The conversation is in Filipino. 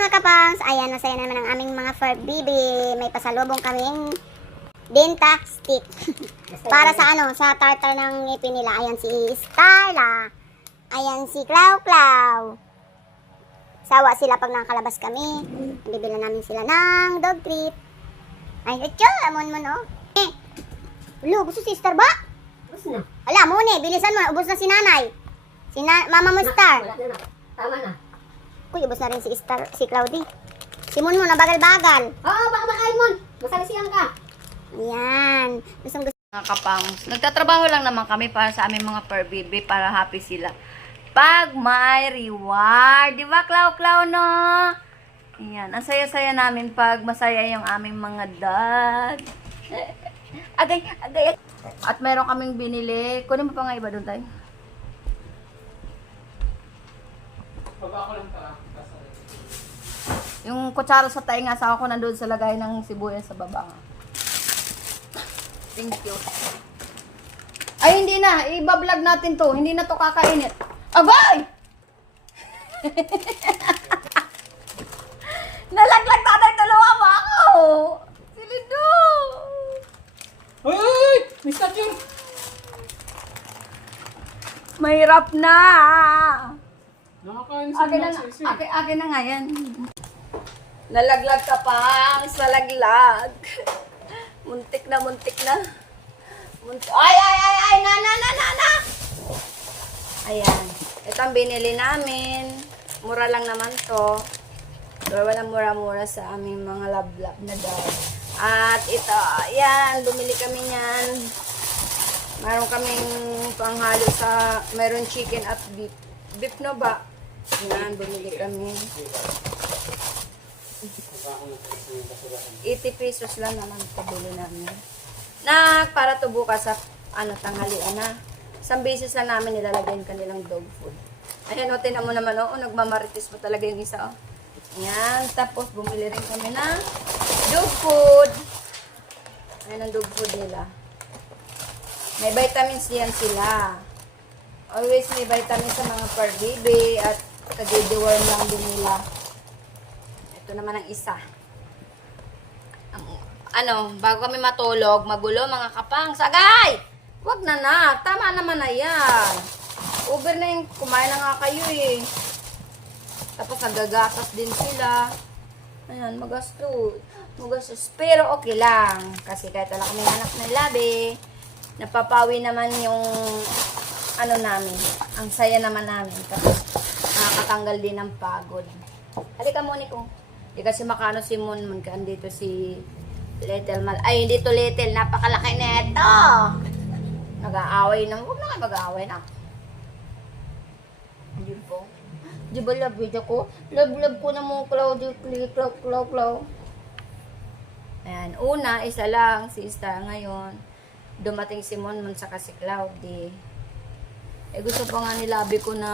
mga kapangs, ayan, masaya naman ang aming mga fur baby. May pasalubong kaming dentac stick. Para sa ano, sa tartar ng ngipin nila. Ayan si Starla. Ayan si Clau Clau. Sawa sila pag nakakalabas kami. Bibila namin sila ng dog treat. Ay, ito, amon mo no. Ulo, gusto si Star ba? Ubus na. Ala, muna, bilisan mo, ubos na si nanay. Mama mo Star. Wala na. Tama na. Uy, ubos na rin si Star, si Cloudy. Simon mo, nabagal-bagal. Oo, baka makain mo. Masalisiyan ka. Ayan. Gustong gusto. Mga kapangs, nagtatrabaho lang naman kami para sa aming mga fur baby para happy sila. Pag may reward, di ba, Clau, no? Ayan, ang saya-saya namin pag masaya yung aming mga dog. agay. At meron kaming binili. Kunin mo pa nga iba doon tayo. Yung kutsara sa tainga sa ako nandun sa lagay ng sibuyas sa baba nga. Thank you. Ay, hindi na. Iba-vlog natin to. Hindi na to kakainit. Abay! Nalaglag tatay, tulungan mo ako! Silido! Hoy! Mr. Jim! Mahirap na! Nakakain sa Akin na, mga sisi. akin na nga yan. Nalaglag ka pa sa laglag. Muntik na. Ay, na. Ayan. Ito ang binili namin. Mura lang naman to. Pero walang mura-mura sa aming mga lab-lab na dog. At ito, ayan, bumili kami niyan. Meron kaming panghalo sa, meron chicken at beef. Beef no ba? Ayan, bumili kami. 80 pesos lang naman pabili namin. Para to bukas sa tanghalian na. Isang beses lang namin nilalagyan kanilang dog food. Ayan, o, tinan mo naman, nagmamarites pa talaga yung isa, o. Ayan, tapos bumili rin kami ng dog food. Ayan ang dog food nila. May vitamins yan sila. Always may vitamins sa mga fur baby at kadidiworm lang din nila. Ito naman ang isa. Bago kami matulog, magulo mga kapang. Sagay! Wag na. Tama naman na yan. Uber na yung kumain na nga kayo eh. Tapos nagagatas din sila. Ayan, magastos. Pero okay lang. Kasi kahit wala kami anak ng labi, napapawi naman yung namin. Ang saya naman namin. Tapos nakakatanggal din ng pagod. Halika mo ko. Di kasi makano si Munmun ka. Andito si Little Mal. Ay, hindi to Little. Napakalaki na ito. Nag-aaway na. Huwag na kayo mag-aaway na. Hindi po. Di ba love video ko? Love ko na mo, Claudio. Clau. Ayan. Una, isa lang. Si Star ngayon. Dumating si Munmun saka si Claudia. Gusto pa nga nilabi ko na